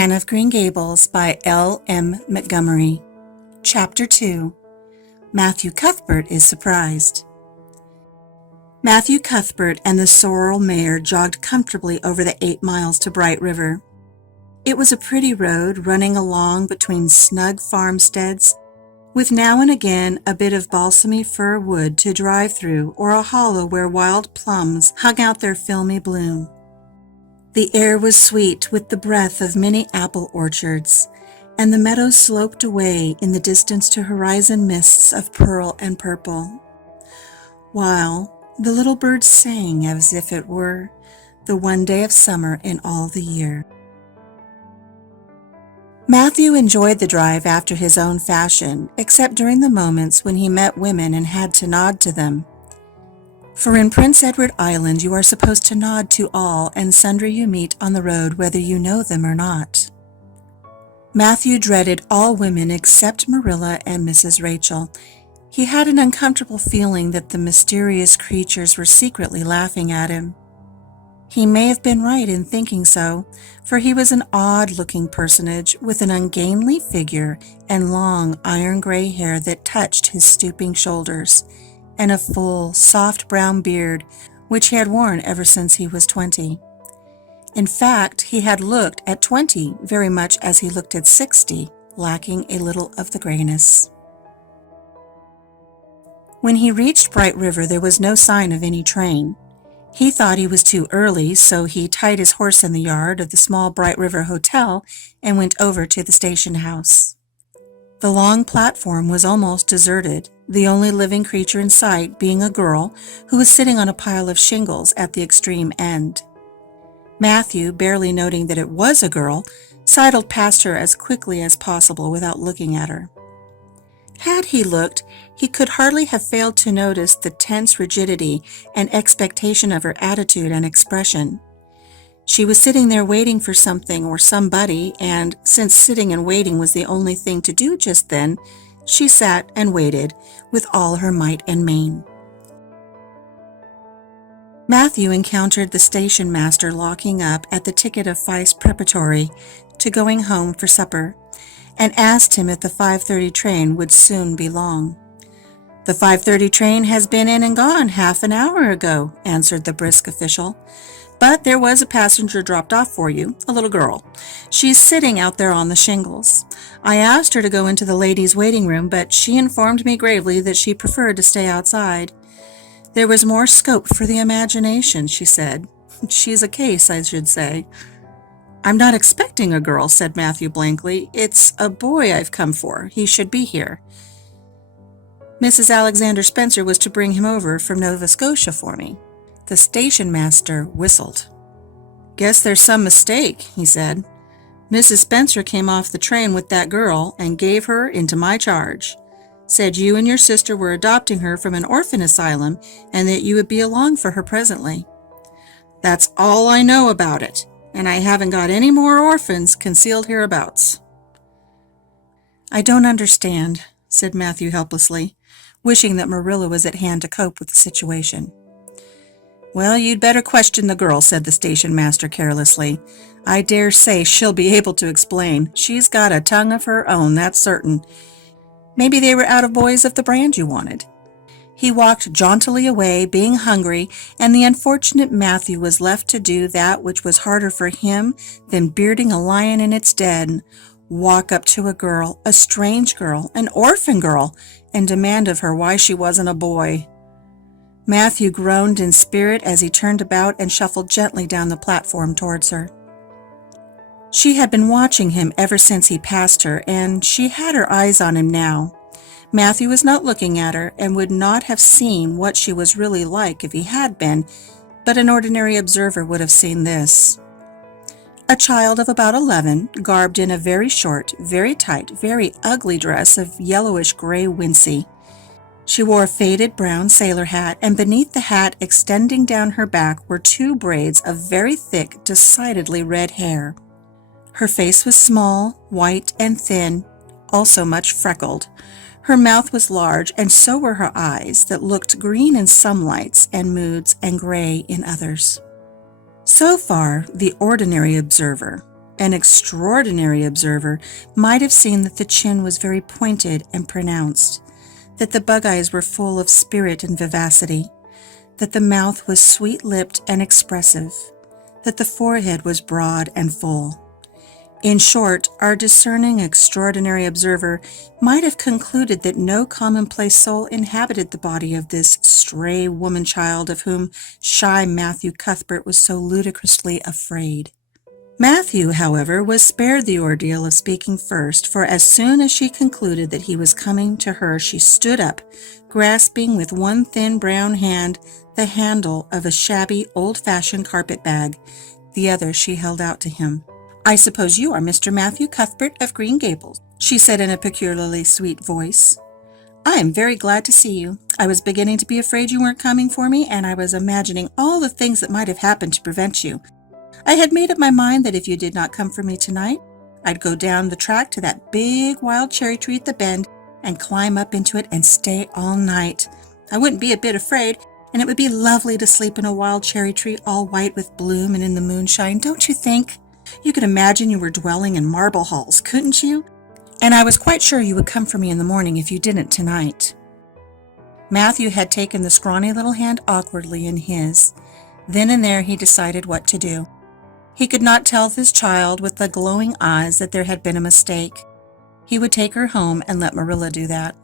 Anne of Green Gables by L. M. Montgomery. Chapter 2. Matthew Cuthbert is surprised. Matthew Cuthbert and the sorrel mare jogged comfortably over the 8 miles to Bright River. It was a pretty road running along between snug farmsteads, with now and again a bit of balsamy fir wood to drive through or a hollow where wild plums hung out their filmy bloom. The air was sweet with the breath of many apple orchards, and the meadows sloped away in the distance to horizon mists of pearl and purple, while the little birds sang as if it were the one day of summer in all the year. Matthew enjoyed the drive after his own fashion, except during the moments when he met women and had to nod to them. For in Prince Edward Island you are supposed to nod to all and sundry you meet on the road whether you know them or not. Matthew dreaded all women except Marilla and Mrs. Rachel. He had an uncomfortable feeling that the mysterious creatures were secretly laughing at him. He may have been right in thinking so, for he was an odd-looking personage with an ungainly figure and long iron-gray hair that touched his stooping shoulders, and a full, soft brown beard, which he had worn ever since he was 20. In fact, he had looked at 20 very much as he looked at 60, lacking a little of the grayness. When he reached Bright River, there was no sign of any train. He thought he was too early, so he tied his horse in the yard of the small Bright River Hotel and went over to the station house. The long platform was almost deserted, the only living creature in sight being a girl who was sitting on a pile of shingles at the extreme end. Matthew, barely noting that it was a girl, sidled past her as quickly as possible without looking at her. Had he looked, he could hardly have failed to notice the tense rigidity and expectation of her attitude and expression. She was sitting there waiting for something or somebody, and since sitting and waiting was the only thing to do just then, she sat and waited with all her might and main. Matthew encountered the station master locking up at the ticket of Feist preparatory to going home for supper, and asked him if the 5:30 train would soon be long. "The 5:30 train has been in and gone half an hour ago," answered the brisk official. "But there was a passenger dropped off for you, a little girl. She's sitting out there on the shingles. I asked her to go into the ladies' waiting room, but she informed me gravely that she preferred to stay outside. There was more scope for the imagination, she said. She's a case, I should say." "I'm not expecting a girl," said Matthew blankly. "It's a boy I've come for. He should be here. Mrs. Alexander Spencer was to bring him over from Nova Scotia for me." The station master whistled. "Guess there's some mistake," he said. "Mrs. Spencer came off the train with that girl and gave her into my charge. Said you and your sister were adopting her from an orphan asylum and that you would be along for her presently. That's all I know about it, and I haven't got any more orphans concealed hereabouts." "I don't understand," said Matthew helplessly, wishing that Marilla was at hand to cope with the situation. "Well, you'd better question the girl," said the station master carelessly. "I dare say she'll be able to explain. She's got a tongue of her own, that's certain. Maybe they were out of boys of the brand you wanted." He walked jauntily away, being hungry, and the unfortunate Matthew was left to do that which was harder for him than bearding a lion in its den: walk up to a girl, a strange girl, an orphan girl, and demand of her why she wasn't a boy. Matthew groaned in spirit as he turned about and shuffled gently down the platform towards her. She had been watching him ever since he passed her, and she had her eyes on him now. Matthew was not looking at her, and would not have seen what she was really like if he had been, but an ordinary observer would have seen this. A child of about 11, garbed in a very short, very tight, very ugly dress of yellowish-gray wincey. She wore a faded brown sailor hat, and beneath the hat, extending down her back, were 2 braids of very thick, decidedly red hair. Her face was small, white, and thin, also much freckled. Her mouth was large, and so were her eyes, that looked green in some lights and moods and gray in others. So far, the ordinary observer, An extraordinary observer might have seen that the chin was very pointed and pronounced, that the bug eyes were full of spirit and vivacity, that the mouth was sweet-lipped and expressive, that the forehead was broad and full. In short, our discerning, extraordinary observer might have concluded that no commonplace soul inhabited the body of this stray woman-child of whom shy Matthew Cuthbert was so ludicrously afraid. Matthew, however, was spared the ordeal of speaking first, for as soon as she concluded that he was coming to her, she stood up, grasping with one thin brown hand the handle of a shabby, old-fashioned carpet-bag. The other she held out to him. "I suppose you are Mr. Matthew Cuthbert of Green Gables," she said in a peculiarly sweet voice. "I am very glad to see you. I was beginning to be afraid you weren't coming for me, and I was imagining all the things that might have happened to prevent you. I had made up my mind that if you did not come for me tonight, I'd go down the track to that big wild cherry tree at the bend and climb up into it and stay all night. I wouldn't be a bit afraid, and it would be lovely to sleep in a wild cherry tree all white with bloom and in the moonshine, don't you think? You could imagine you were dwelling in marble halls, couldn't you? And I was quite sure you would come for me in the morning if you didn't tonight." Matthew had taken the scrawny little hand awkwardly in his. Then and there he decided what to do. He could not tell this child with the glowing eyes that there had been a mistake. He would take her home and let Marilla do that.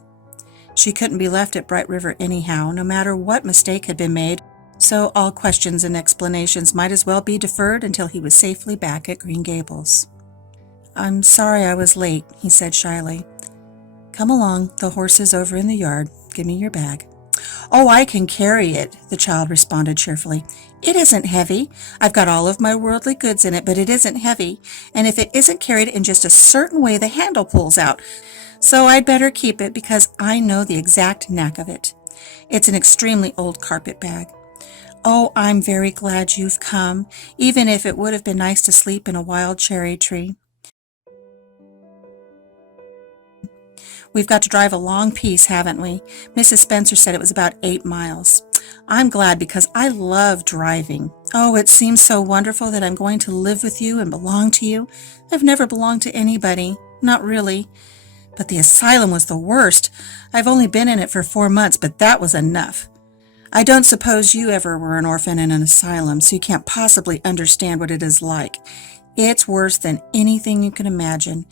She couldn't be left at Bright River anyhow, no matter what mistake had been made, so all questions and explanations might as well be deferred until he was safely back at Green Gables. "I'm sorry I was late," he said shyly. "Come along, the horse is over in the yard. Give me your bag." "Oh, I can carry it," the child responded cheerfully. "It isn't heavy. I've got all of my worldly goods in it, but it isn't heavy, and if it isn't carried in just a certain way, the handle pulls out. So I'd better keep it because I know the exact knack of it. It's an extremely old carpet bag. Oh, I'm very glad you've come, even if it would have been nice to sleep in a wild cherry tree. We've got to drive a long piece, haven't we? Mrs. Spencer said it was about 8 miles. I'm glad because I love driving. Oh, it seems so wonderful that I'm going to live with you and belong to you. I've never belonged to anybody, not really. But the asylum was the worst. I've only been in it for 4 months, but that was enough. I don't suppose you ever were an orphan in an asylum, so you can't possibly understand what it is like. It's worse than anything you can imagine.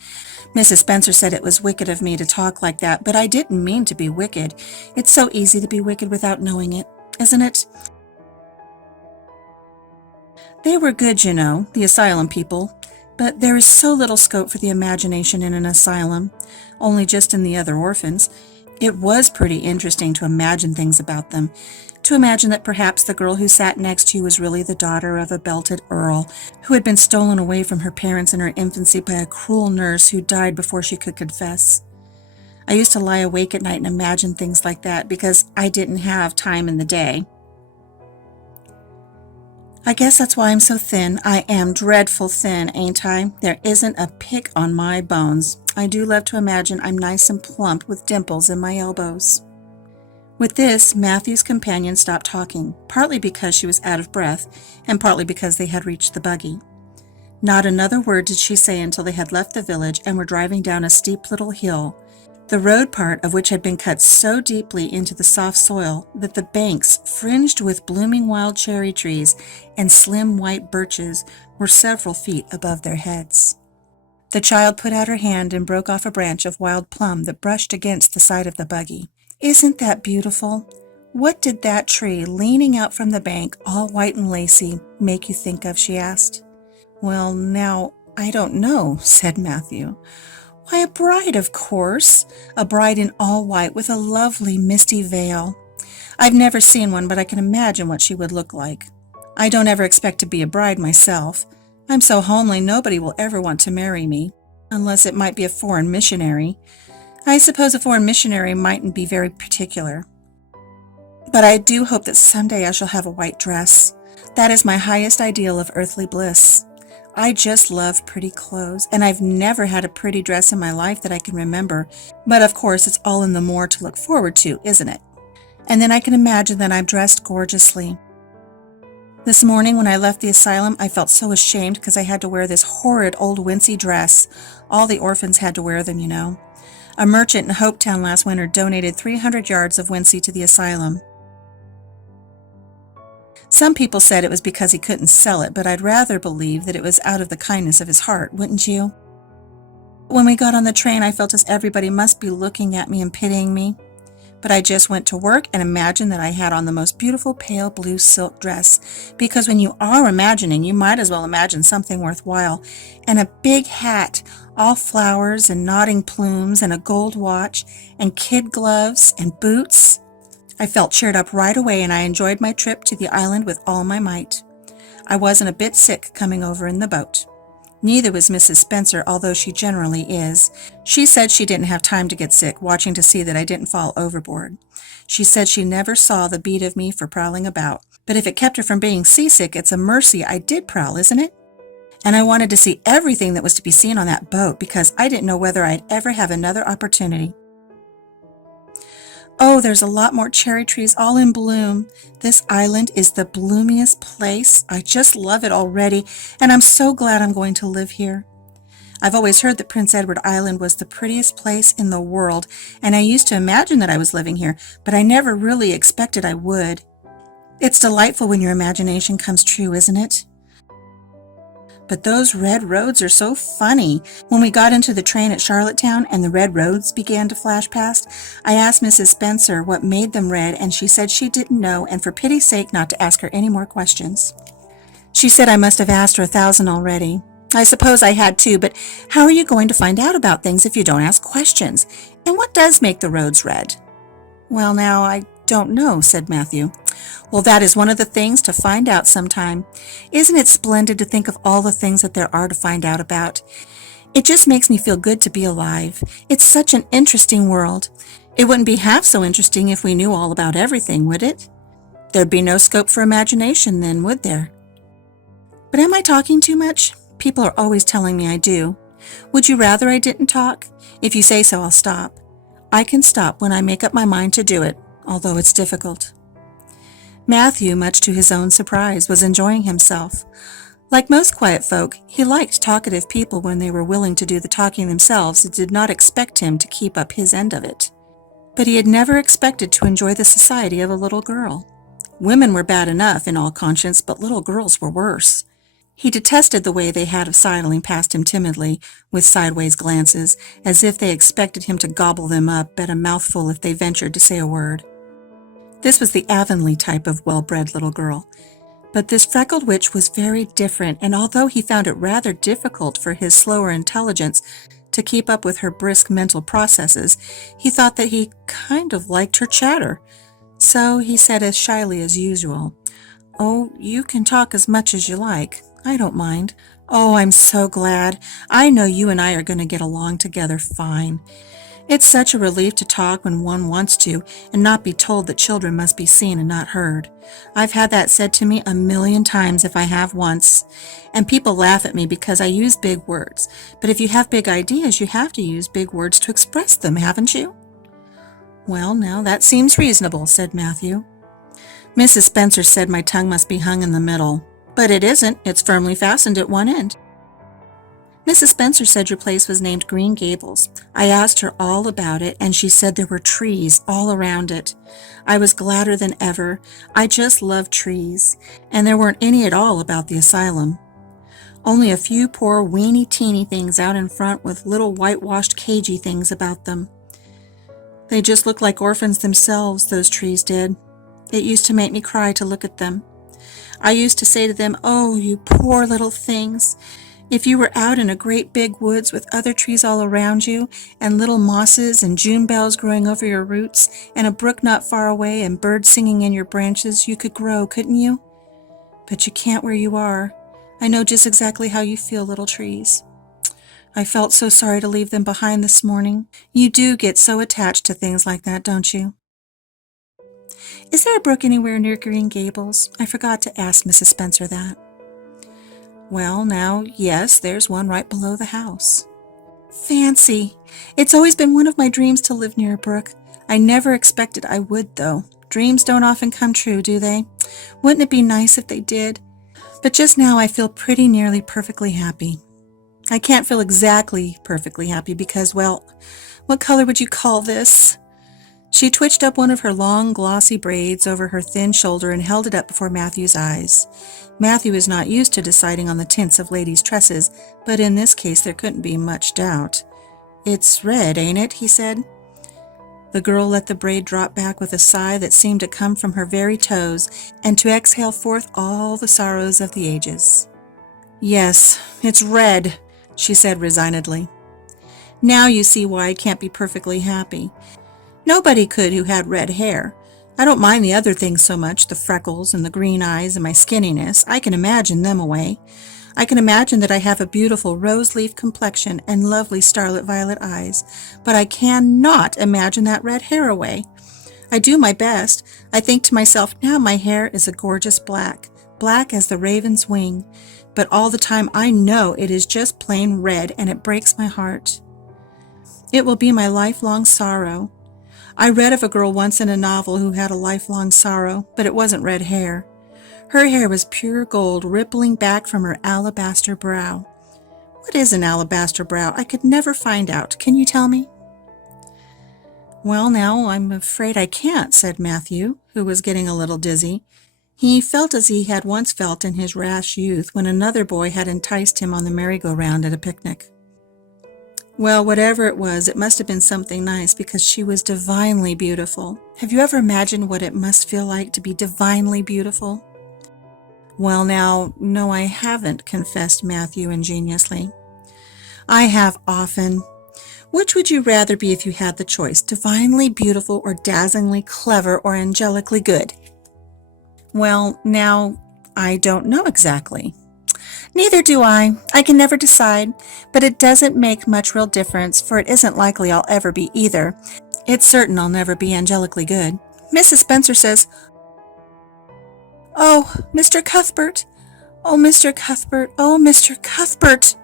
Mrs. Spencer said it was wicked of me to talk like that, but I didn't mean to be wicked. It's so easy to be wicked without knowing it, isn't it? They were good, you know, the asylum people, but there is so little scope for the imagination in an asylum, only just in the other orphans. It was pretty interesting to imagine things about them, to imagine that perhaps the girl who sat next to you was really the daughter of a belted earl who had been stolen away from her parents in her infancy by a cruel nurse who died before she could confess. I used to lie awake at night and imagine things like that because I didn't have time in the day. I guess that's why I'm so thin. I am dreadful thin, ain't I? There isn't a pick on my bones. I do love to imagine I'm nice and plump with dimples in my elbows. With this, Matthew's companion stopped talking, partly because she was out of breath, and partly because they had reached the buggy. Not another word did she say until they had left the village and were driving down a steep little hill, the road part of which had been cut so deeply into the soft soil that the banks, fringed with blooming wild cherry trees and slim white birches, were several feet above their heads. The child put out her hand and broke off a branch of wild plum that brushed against the side of the buggy. Isn't that beautiful? What did that tree, leaning out from the bank, all white and lacy, make you think of? She asked. Well, now, I don't know, said Matthew. Why, a bride, of course. A bride in all white with a lovely misty veil. I've never seen one, but I can imagine what she would look like. I don't ever expect to be a bride myself. I'm so homely nobody will ever want to marry me, unless it might be a foreign missionary. I suppose a foreign missionary mightn't be very particular. But I do hope that someday I shall have a white dress. That is my highest ideal of earthly bliss. I just love pretty clothes, and I've never had a pretty dress in my life that I can remember, but of course it's all in the more to look forward to, isn't it? And then I can imagine that I'm dressed gorgeously. This morning when I left the asylum, I felt so ashamed because I had to wear this horrid old wincey dress. All the orphans had to wear them, you know. A merchant in Hopetown last winter donated 300 yards of wincey to the asylum. Some people said it was because he couldn't sell it, but I'd rather believe that it was out of the kindness of his heart, wouldn't you? When we got on the train, I felt as everybody must be looking at me and pitying me. But I just went to work and imagined that I had on the most beautiful pale blue silk dress, because when you are imagining, you might as well imagine something worthwhile, and a big hat, all flowers and nodding plumes, and a gold watch, and kid gloves and boots. I felt cheered up right away, and I enjoyed my trip to the island with all my might. I wasn't a bit sick coming over in the boat. Neither was Mrs. Spencer, although she generally is. She said she didn't have time to get sick, watching to see that I didn't fall overboard. She said she never saw the beat of me for prowling about. But if it kept her from being seasick, it's a mercy I did prowl, isn't it? And I wanted to see everything that was to be seen on that boat, because I didn't know whether I'd ever have another opportunity. Oh, there's a lot more cherry trees all in bloom. This island is the bloomiest place. I just love it already, and I'm so glad I'm going to live here. I've always heard that Prince Edward Island was the prettiest place in the world, and I used to imagine that I was living here, but I never really expected I would. It's delightful when your imagination comes true, isn't it? But those red roads are so funny. When we got into the train at Charlottetown and the red roads began to flash past, I asked Mrs. Spencer what made them red, and she said she didn't know, and for pity's sake not to ask her any more questions. She said I must have asked her 1,000 already. I suppose I had too, but how are you going to find out about things if you don't ask questions? And what does make the roads red? Well, now, I don't know, said Matthew. Well, that is one of the things to find out sometime. Isn't it splendid to think of all the things that there are to find out about? It just makes me feel good to be alive. It's such an interesting world. It wouldn't be half so interesting if we knew all about everything, would it? There'd be no scope for imagination then, would there? But am I talking too much? People are always telling me I do. Would you rather I didn't talk? If you say so, I'll stop. I can stop when I make up my mind to do it, although it's difficult. Matthew, much to his own surprise, was enjoying himself. Like most quiet folk, he liked talkative people when they were willing to do the talking themselves and did not expect him to keep up his end of it. But he had never expected to enjoy the society of a little girl. Women were bad enough in all conscience, but little girls were worse. He detested the way they had of sidling past him timidly, with sideways glances, as if they expected him to gobble them up at a mouthful if they ventured to say a word. This was the Avonlea type of well-bred little girl. But this freckled witch was very different, and although he found it rather difficult for his slower intelligence to keep up with her brisk mental processes, he thought that he kind of liked her chatter. So he said as shyly as usual, "Oh, you can talk as much as you like. I don't mind. Oh, I'm so glad. I know you and I are going to get along together fine. It's such a relief to talk when one wants to and not be told that children must be seen and not heard. I've had that said to me 1,000,000 times if I have once. And people laugh at me because I use big words. But if you have big ideas, you have to use big words to express them, haven't you?" "Well, now, that seems reasonable," said Matthew. "Mrs. Spencer said my tongue must be hung in the middle. But it isn't. It's firmly fastened at one end." "Mrs. Spencer said your place was named Green Gables. I asked her all about it, and she said there were trees all around it. I was gladder than ever. I just love trees. And there weren't any at all about the asylum. Only a few poor weeny-teeny things out in front with little whitewashed cagey things about them. They just looked like orphans themselves, those trees did. It used to make me cry to look at them. I used to say to them, 'Oh, you poor little things. If you were out in a great big woods with other trees all around you, and little mosses and June bells growing over your roots, and a brook not far away and birds singing in your branches, you could grow, couldn't you? But you can't where you are. I know just exactly how you feel, little trees.' I felt so sorry to leave them behind this morning. You do get so attached to things like that, don't you?" "Is there a brook anywhere near Green Gables? I forgot to ask Mrs. Spencer that." "Well, now, yes, there's one right below the house." "Fancy! It's always been one of my dreams to live near a brook. I never expected I would, though. Dreams don't often come true, do they? Wouldn't it be nice if they did? But just now I feel pretty nearly perfectly happy. I can't feel exactly perfectly happy because, well, what color would you call this? She twitched up one of her long, glossy braids over her thin shoulder and held it up before Matthew's eyes. Matthew is not used to deciding on the tints of ladies' tresses, but in this case there couldn't be much doubt. "It's red, ain't it?" he said. The girl let the braid drop back with a sigh that seemed to come from her very toes and to exhale forth all the sorrows of the ages. "Yes, it's red," she said resignedly. "Now you see why I can't be perfectly happy. Nobody could who had red hair. I don't mind the other things so much, the freckles and the green eyes and my skinniness. I can imagine them away. I can imagine that I have a beautiful rose-leaf complexion and lovely starlit violet eyes, but I cannot imagine that red hair away. I do my best. I think to myself, now my hair is a gorgeous black, black as the raven's wing, but all the time I know it is just plain red and it breaks my heart. It will be my lifelong sorrow. I read of a girl once in a novel who had a lifelong sorrow, but it wasn't red hair. Her hair was pure gold rippling back from her alabaster brow. What is an alabaster brow? I could never find out. Can you tell me?" "Well, now, I'm afraid I can't," said Matthew, who was getting a little dizzy. He felt as he had once felt in his rash youth when another boy had enticed him on the merry-go-round at a picnic. "Well, whatever it was, it must have been something nice because she was divinely beautiful. Have you ever imagined what it must feel like to be divinely beautiful?" "Well, now, no, I haven't," confessed Matthew ingenuously. "I have often. Which would you rather be if you had the choice, divinely beautiful or dazzlingly clever or angelically good?" "Well, now, I don't know exactly." "Neither do I. I can never decide, but it doesn't make much real difference, for it isn't likely I'll ever be either. It's certain I'll never be angelically good. Mrs. Spencer says, 'Oh, Mr. Cuthbert! Oh, Mr. Cuthbert! Oh, Mr. Cuthbert!'"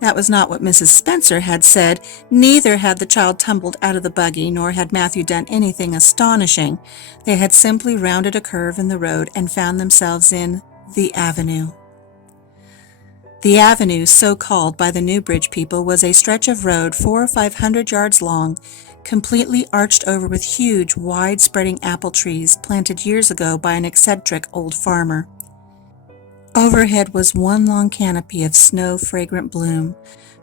That was not what Mrs. Spencer had said. Neither had the child tumbled out of the buggy, nor had Matthew done anything astonishing. They had simply rounded a curve in the road and found themselves in the Avenue. The Avenue, so called by the Newbridge people, was a stretch of road 400 or 500 yards long, completely arched over with huge, wide-spreading apple trees planted years ago by an eccentric old farmer. Overhead was one long canopy of snow-fragrant bloom.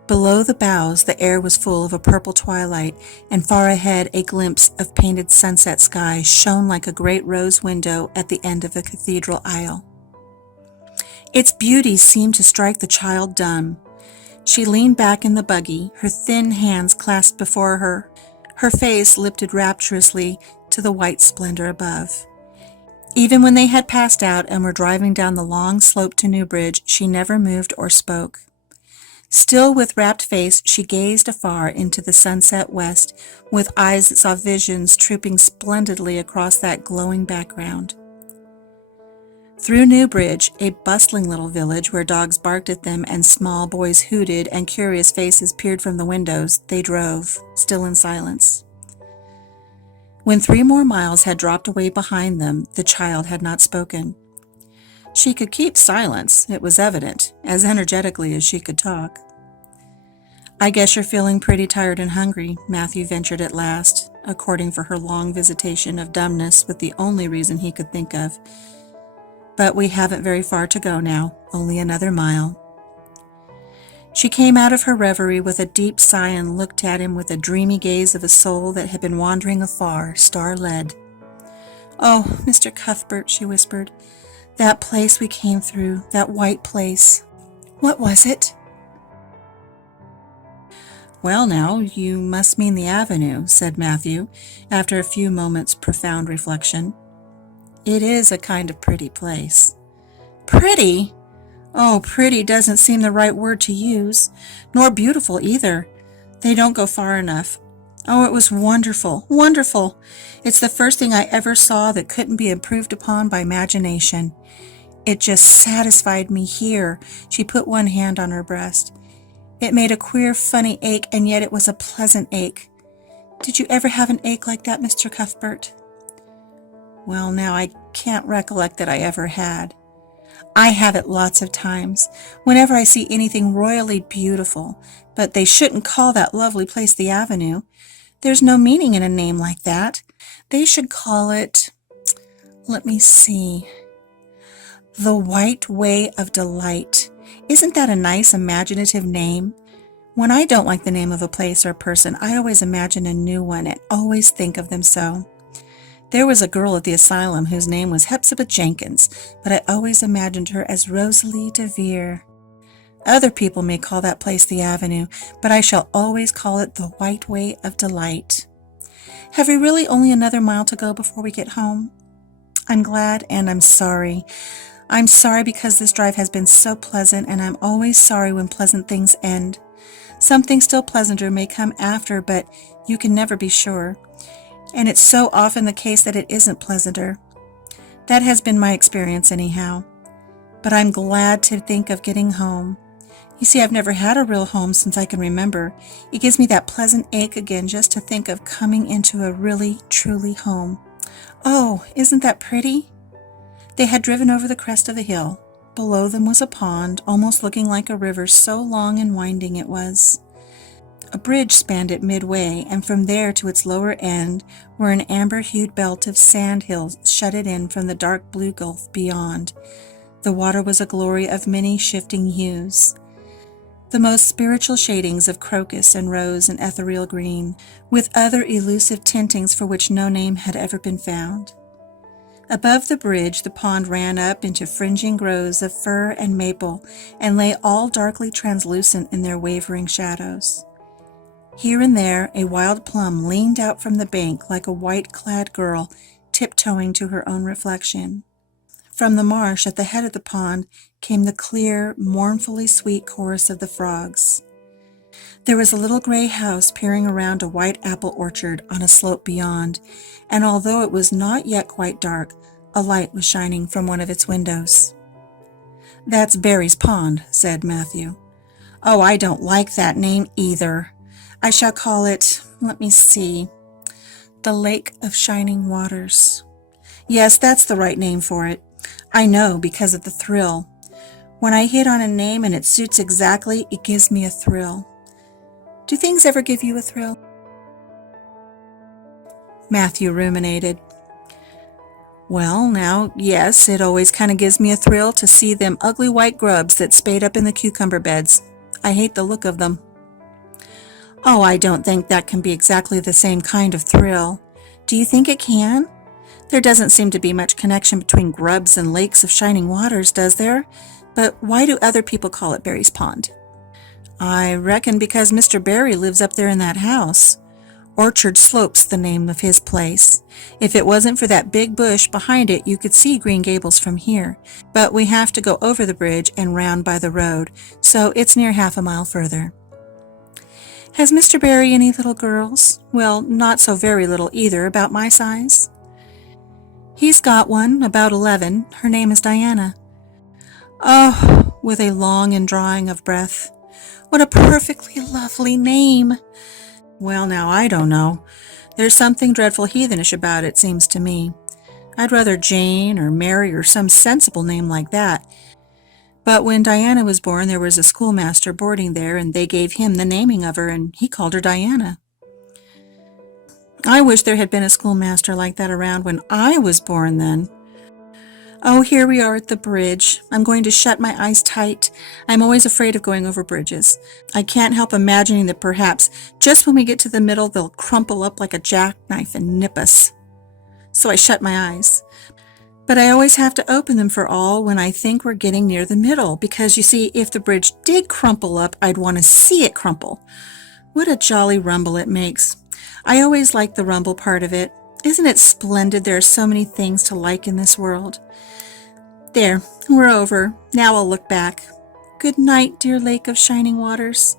Below the boughs the air was full of a purple twilight, and far ahead a glimpse of painted sunset sky shone like a great rose window at the end of a cathedral aisle. Its beauty seemed to strike the child dumb. She leaned back in the buggy, her thin hands clasped before her, her face lifted rapturously to the white splendor above. Even when they had passed out and were driving down the long slope to Newbridge, she never moved or spoke. Still with rapt face, she gazed afar into the sunset west, with eyes that saw visions trooping splendidly across that glowing background. Through Newbridge, a bustling little village where dogs barked at them and small boys hooted and curious faces peered from the windows, they drove, still in silence. When 3 more miles had dropped away behind them, the child had not spoken. She could keep silence, it was evident, as energetically as she could talk. "I guess you're feeling pretty tired and hungry," Matthew ventured at last, according for her long visitation of dumbness with the only reason he could think of. "But we haven't very far to go now, only another mile." She came out of her reverie with a deep sigh and looked at him with the dreamy gaze of a soul that had been wandering afar, star-led. "Oh, Mr. Cuthbert," she whispered, "that place we came through, that white place. What was it?" "Well, now, you must mean the Avenue," said Matthew, after a few moments' profound reflection. "It is a kind of pretty place." "Pretty? Oh, pretty doesn't seem the right word to use, nor beautiful either. They don't go far enough. Oh, it was wonderful, wonderful. It's the first thing I ever saw that couldn't be improved upon by imagination. It just satisfied me here." She put one hand on her breast. "It made a queer, funny ache, and yet it was a pleasant ache. Did you ever have an ache like that, Mr. Cuthbert?" Well, now I can't recollect that I ever had. I have it lots of times, whenever I see anything royally beautiful, but they shouldn't call that lovely place the Avenue. There's no meaning in a name like that. They should call it, let me see, the White Way of Delight. Isn't that a nice imaginative name? When I don't like the name of a place or person, I always imagine a new one and always think of them so. There was a girl at the asylum whose name was Hepzibah Jenkins, but I always imagined her as Rosalie DeVere. Other people may call that place the Avenue, but I shall always call it the White Way of Delight. Have we really only another mile to go before we get home? I'm glad and I'm sorry. I'm sorry because this drive has been so pleasant, and I'm always sorry when pleasant things end. Something still pleasanter may come after, but you can never be sure. And it's so often the case that it isn't pleasanter. That has been my experience anyhow. But I'm glad to think of getting home. You see, I've never had a real home since I can remember. It gives me that pleasant ache again just to think of coming into a really, truly home. Oh, isn't that pretty? They had driven over the crest of a hill. Below them was a pond, almost looking like a river, so long and winding it was. A bridge spanned it midway, and from there to its lower end, where an amber-hued belt of sand hills shut it in from the dark blue gulf beyond. The water was a glory of many shifting hues, the most spiritual shadings of crocus and rose and ethereal green, with other elusive tintings for which no name had ever been found. Above the bridge, the pond ran up into fringing groves of fir and maple, and lay all darkly translucent in their wavering shadows. Here and there, a wild plum leaned out from the bank like a white-clad girl tiptoeing to her own reflection. From the marsh at the head of the pond came the clear, mournfully sweet chorus of the frogs. There was a little gray house peering around a white apple orchard on a slope beyond, and although it was not yet quite dark, a light was shining from one of its windows. "That's Barry's Pond," said Matthew. "Oh, I don't like that name either. I shall call it, let me see, the Lake of Shining Waters. Yes, that's the right name for it. I know, because of the thrill. When I hit on a name and it suits exactly, it gives me a thrill. Do things ever give you a thrill?" Matthew ruminated. "Well, now, yes, it always kind of gives me a thrill to see them ugly white grubs that spade up in the cucumber beds. I hate the look of them." "Oh, I don't think that can be exactly the same kind of thrill. Do you think it can? There doesn't seem to be much connection between grubs and lakes of shining waters, does there? But why do other people call it Barry's Pond?" "I reckon because Mr. Barry lives up there in that house. Orchard Slope's the name of his place. If it wasn't for that big bush behind it, you could see Green Gables from here, but we have to go over the bridge and round by the road, so it's near half a mile further." "Has Mr. Barry any little girls? Well, not so very little either, about my size?" "He's got one, about 11. Her name is Diana." "Oh," with a long indrawing of breath, "what a perfectly lovely name." "Well, now, I don't know. There's something dreadful heathenish about it, seems to me. I'd rather Jane or Mary or some sensible name like that. But when Diana was born, there was a schoolmaster boarding there, and they gave him the naming of her, and he called her Diana." "I wish there had been a schoolmaster like that around when I was born then. Oh, here we are at the bridge. I'm going to shut my eyes tight. I'm always afraid of going over bridges. I can't help imagining that perhaps just when we get to the middle they'll crumple up like a jackknife and nip us. So I shut my eyes. But I always have to open them for all when I think we're getting near the middle, because you see, if the bridge did crumple up, I'd want to see it crumple. What a jolly rumble it makes. I always like the rumble part of it. Isn't it splendid there are so many things to like in this world? There, we're over. Now I'll look back. Good night, dear Lake of Shining Waters.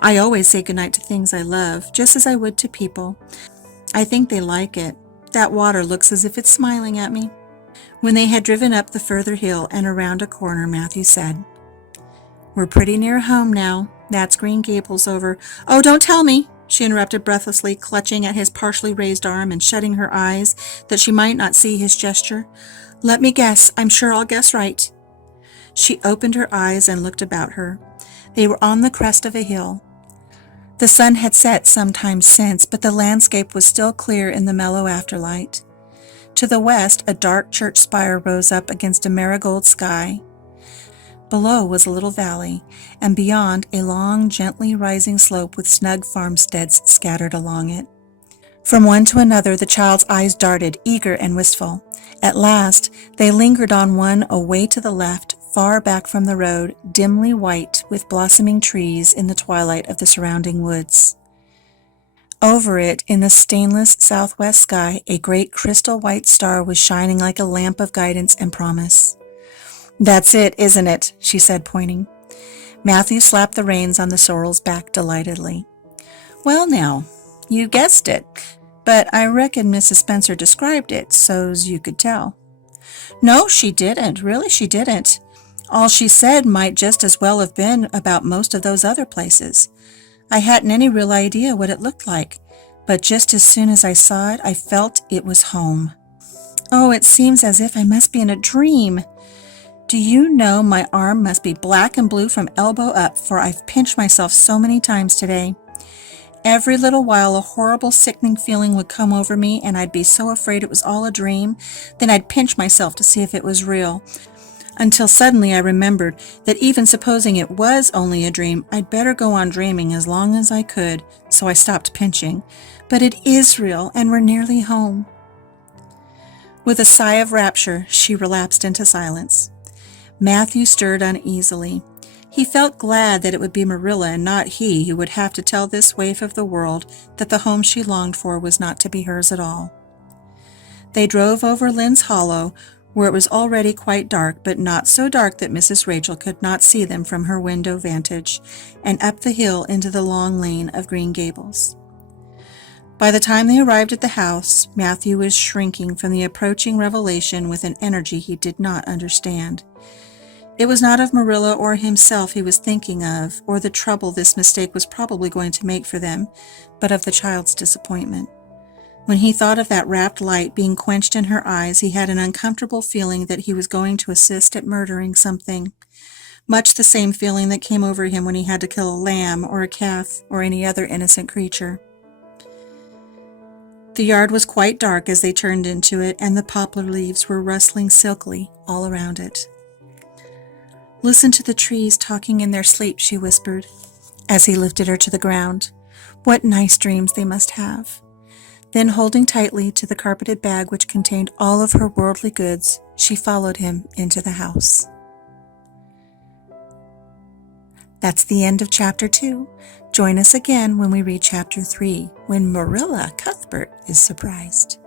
I always say good night to things I love, just as I would to people. I think they like it. That water looks as if it's smiling at me." When they had driven up the further hill and around a corner, Matthew said, "We're pretty near home now. That's Green Gables over. Oh, don't tell me," she interrupted breathlessly, clutching at his partially raised arm and shutting her eyes that she might not see his gesture. "Let me guess. I'm sure I'll guess right." She opened her eyes and looked about her. They were on the crest of a hill. The sun had set some time since, but the landscape was still clear in the mellow afterlight. To the west, a dark church spire rose up against a marigold sky. Below was a little valley, and beyond a long, gently rising slope with snug farmsteads scattered along it. From one to another the child's eyes darted, eager and wistful. At last they lingered on one away to the left, far back from the road, dimly white with blossoming trees in the twilight of the surrounding woods. Over it, in the stainless southwest sky, a great crystal-white star was shining like a lamp of guidance and promise. "That's it, isn't it?" she said, pointing. Matthew slapped the reins on the sorrel's back delightedly. "Well now, you guessed it, but I reckon Mrs. Spencer described it so's you could tell." "No, she didn't. Really, she didn't. All she said might just as well have been about most of those other places. I hadn't any real idea what it looked like, but just as soon as I saw it, I felt it was home. Oh, it seems as if I must be in a dream. Do you know my arm must be black and blue from elbow up, for I've pinched myself so many times today. Every little while a horrible sickening feeling would come over me, and I'd be so afraid it was all a dream. Then I'd pinch myself to see if it was real, until suddenly I remembered that even supposing it was only a dream, I'd better go on dreaming as long as I could, so I stopped pinching. But it is real, and we're nearly home." With a sigh of rapture, she relapsed into silence. Matthew stirred uneasily. He felt glad that it would be Marilla and not he who would have to tell this waif of the world that the home she longed for was not to be hers at all. They drove over Lynn's Hollow, where it was already quite dark, but not so dark that Mrs. Rachel could not see them from her window vantage, and up the hill into the long lane of Green Gables. By the time they arrived at the house, Matthew was shrinking from the approaching revelation with an energy he did not understand. It was not of Marilla or himself he was thinking of, or the trouble this mistake was probably going to make for them, but of the child's disappointment. When he thought of that rapt light being quenched in her eyes, he had an uncomfortable feeling that he was going to assist at murdering something, much the same feeling that came over him when he had to kill a lamb or a calf or any other innocent creature. The yard was quite dark as they turned into it, and the poplar leaves were rustling silkily all around it. "Listen to the trees talking in their sleep," she whispered, as he lifted her to the ground. "What nice dreams they must have." Then, holding tightly to the carpeted bag which contained all of her worldly goods, she followed him into the house. That's the end of Chapter 2. Join us again when we read Chapter 3, when Marilla Cuthbert is surprised.